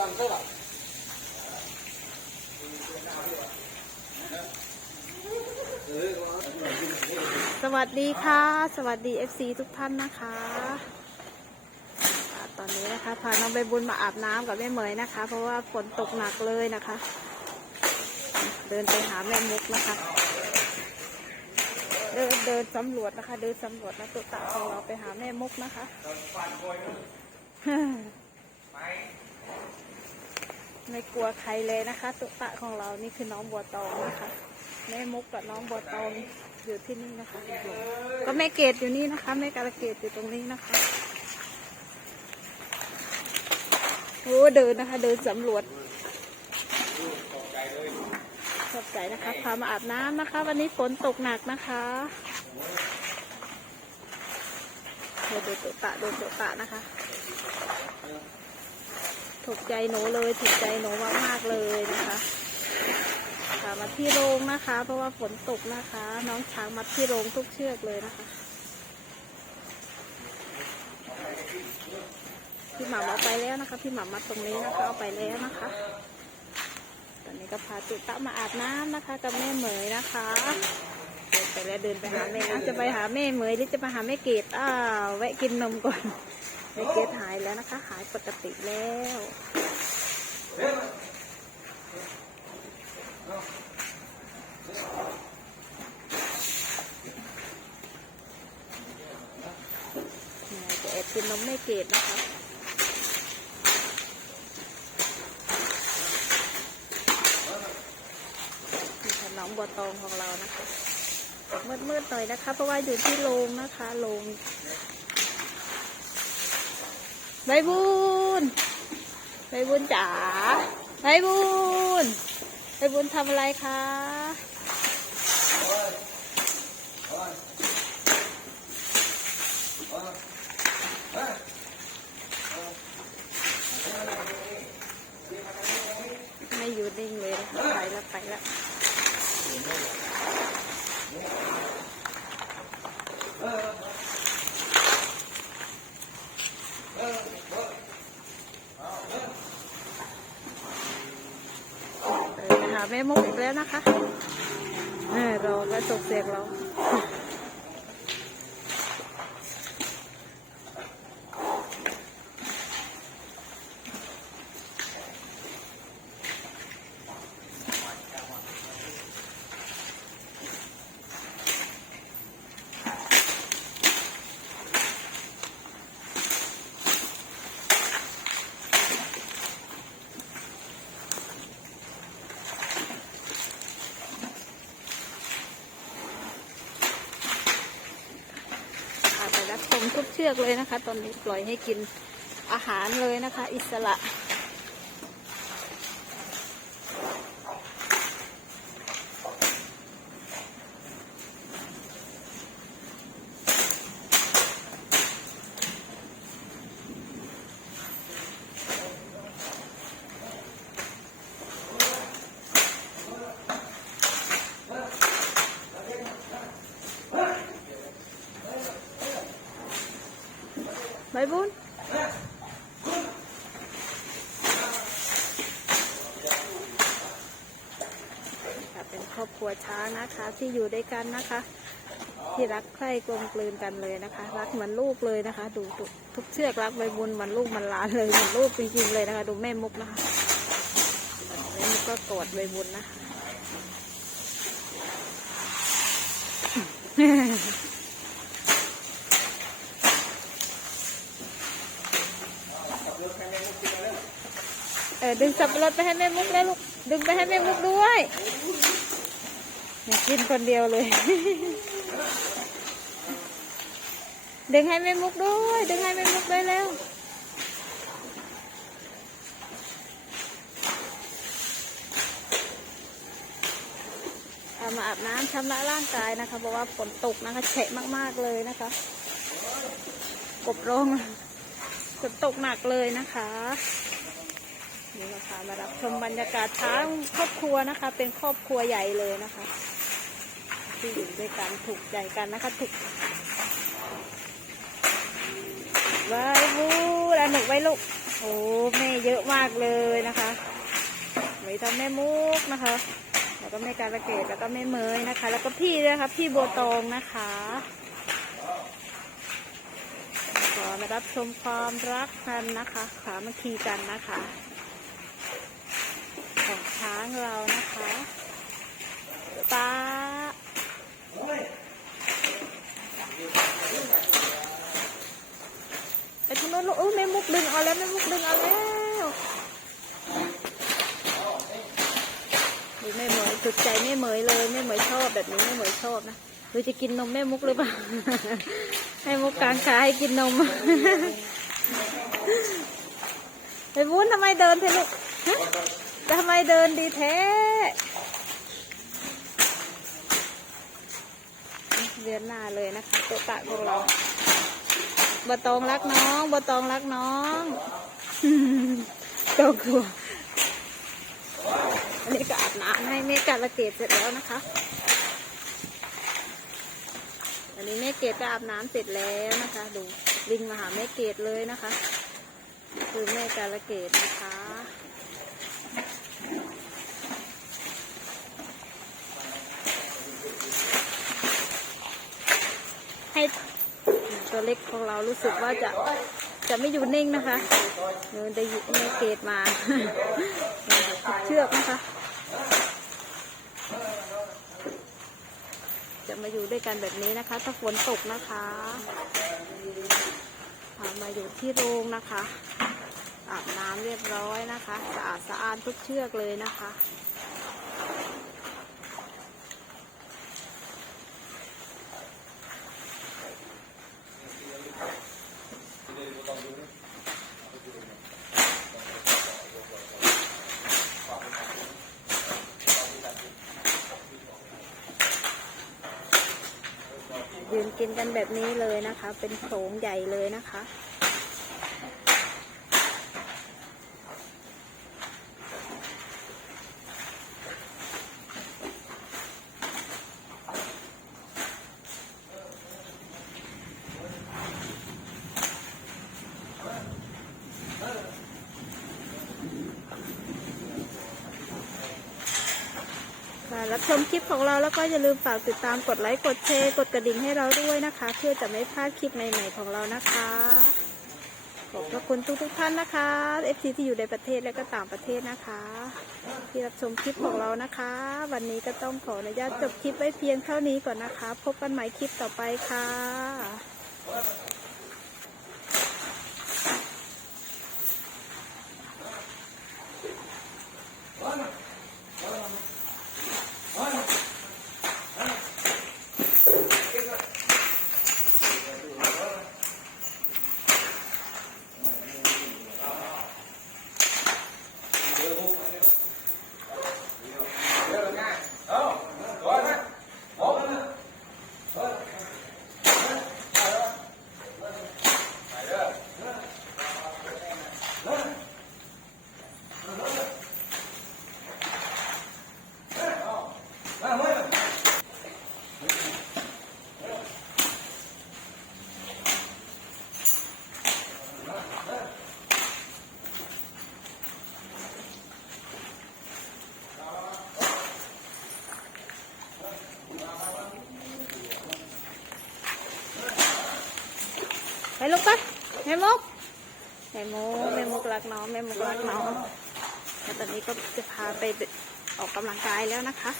สวัสดีค่ะ สวัสดี FC ทุกท่านนะคะอ่าตอนนี้นะคะพาน้องใบบุญมาอาบน้ำกับแม่เหมยนะคะ เพราะว่าฝนตกหนักเลยนะคะ เดินไปหาแม่มุกนะคะ เดินเดินสำรวจนะคะ เดินสำรวจนะตุตะของเราไปหาแม่มุกนะคะ ไไม่กลัวใครเลยนะคะ ตุตะของเรานี่คือน้องบัวตองนะคะแม่มุกกับน้องบัวตองอยู่ที่นี่นะคะก็แม่เกดอยู่นี่นะคะแม่กาลเกดอยู่ตรงนี้นะคะโอ้เดินนะคะ เดินสำรวจขอบใจนะคะพามาอาบน้ำนะคะ วันนี้ฝนตกหนักนะคะเดี๋ยวดูตุตะดูตุตะนะคะ ถูกใจหนูเลยถูกใจหนูมากๆเลยนะคะพามาที่โรงนะคะ เพราะว่าฝนตกนะคะ น้องช้างมาที่โรงทุกเชือกเลยนะคะพี่หม่ำเอาไปแล้วนะคะ พี่หม่ำมาตรงนี้นะคะเอาไปแล้วนะคะ ตอนนี้ก็พาตุตะมาอาบน้ำนะคะกับแม่เหมยนะคะเดินไปแล้วเดินไปหาแม่จะไปหาแม่เหมยหรือจะไปหาแม่เกดอ้าวแวะกินนมก่อน แม่เกดหายแล้วนะคะ หายปกติแล้วจะแอบกินนมแม่เกดนะคะนี่ค่ะน้องบัวตองของเรานะคะมืดๆหน่อยนะคะ เพราะว่าอยู่ที่โรงนะคะโรง ใบบุญใบบุญจ๋าใบบุญใบบุญทำอะไรคะ ไม่อยู่นิ่งเลยนะคะไปแล้วไปแล้วเดินไปหา แม่มุกอีกแล้วนะคะเออรอก็ส่งเสียงเรา ทุกเชือกเลยนะคะ ตอนนี้ปล่อยให้กินอาหารเลยนะคะ อิสระ ใบบุญเป็นครอบครัวช้างนะคะ ที่อยู่ด้วยกันนะคะ ที่รักใคร่กลมกลืนกันเลยนะคะ รักเหมือนลูกเลยนะคะ ดูทุกเชือกรักใบบุญเหมือนลูกเหมันหลานเลยเหมือนลูกจริงๆเลยนะคะ ดูแม่มุกนะคะแม่มุกก็กอดใบบุญนะคะ เออ ดึงสับปะรดไปให้แม่มุกเลยลูก ดึงไปให้แม่มุกด้วยกินคนเดียวเลย ดึงให้แม่มุกด้วย ดึงให้แม่มุกด้วยเร็วเอามาอาบน้ำชำระร่างกายนะคะเพราะว่าฝนตกนะคะแฉะมากๆเลยนะคะ กบร้องฝนตกหนักเลยนะคะ นี่นะคะมารับชมบรรยากาศช้างครอบครัวนะคะ เป็นครอบครัวใหญ่เลยนะคะ ที่อยู่ด้วยกันถูกใจกันนะคะถูกบายบูอันหนุกไว้ลูกโอ้แม่เยอะมากเลยนะคะไว้ทำแม่มุกนะคะ แล้วก็แม่การะเกดแล้วก็แม่เมยนะคะ แล้วก็พี่ด้วยนะคะพี่โบตองนะคะขอมารับชมความรักกันนะคะสามัคคีกันนะคะ ของช้างเรานะคะตาไปทางโน้นลูกเออแม่มุกดึงเอาแล้วแม่มุกดึงเอาแล้วดูแม่เหมยจุดใจแม่เหมยเลยแม่เหมยชอบแบบนี้แม่เหมยชอบนะหรือจะกินนมแม่มุกหรือเปล่า ให้มุกกลางขาให้กินนมไอ้วุ้นทำไมเดินเทลูก ทำไมเดินดีแท้เดือนหน้าเลยนะคะโตัวปะพวกเราบตองรักน้องบตองรักน้องตกลัวอันนี้ก็อาบน้ำให้แม่กาละเกดเสร็จแล้วนะคะ อันนี้แม่เกดก็อาบน้ำเสร็จแล้วนะคะ ดูลิงมาหาแม่เกดเลยนะคะ คือแม่กาละเกดนะคะ ให้ตัวเล็กของเรารู้สึกว่าจะจะไม่อยู่นิ่งนะคะเดินได้ยินเกดมาเชือกนะคะ จะมาอยู่ด้วยกันแบบนี้นะคะ ถ้าฝนตกนะคะมาอยู่ที่โรงนะคะอาบน้ำเรียบร้อยนะคะ สะอาดสะอาดทุกเชือกเลยนะคะ กินกันแบบนี้เลยนะคะ เป็นโขงใหญ่เลยนะคะ รับชมคลิปของเราแล้วก็อย่าลืมฝากติดตามกดไลค์กดแชร์กดกระดิ่งให้เราด้วยนะคะ เพื่อจะไม่พลาดคลิปใหม่ๆของเรานะคะ ขอบพระคุณทุกๆท่านนะคะเอฟซีที่อยู่ในประเทศและก็ต่างประเทศนะคะ ที่รับชมคลิปของเรานะคะ วันนี้ก็ต้องขออนุญาตจบคลิปไว้เพียงเท่านี้ก่อนนะคะ พบกันใหม่คลิปต่อไปค่ะ ไปลูกไปแม่มุกแม่มุกแม่มุกรักน้องแม่มุกรักน้องแล้วตอนนี้ก็จะพาไปออกกำลังกายแล้วนะคะ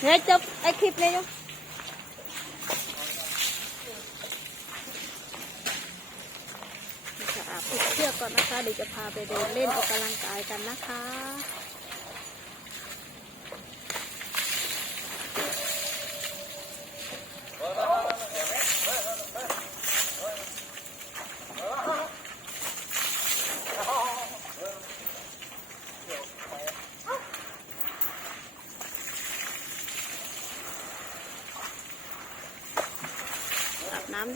เดี๋ยวจบไอคลิปเลยโยจะอาบทุกเชือกก่อนนะคะ เดี๋ยวจะพาไปเดินเล่นออกกำลังกายกันนะคะ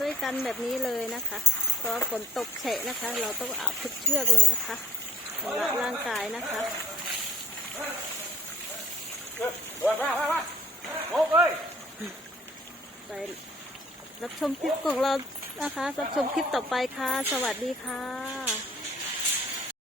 ด้วยกันแบบนี้เลยนะคะ เพราะฝนตกแฉะนะคะ เราต้องอาบทุกเชือกเลยนะคะสำหรับร่างกายนะคะไปรับชมคลิปของเรานะคะ รับชมคลิปต่อไปค่ะ สวัสดีค่ะ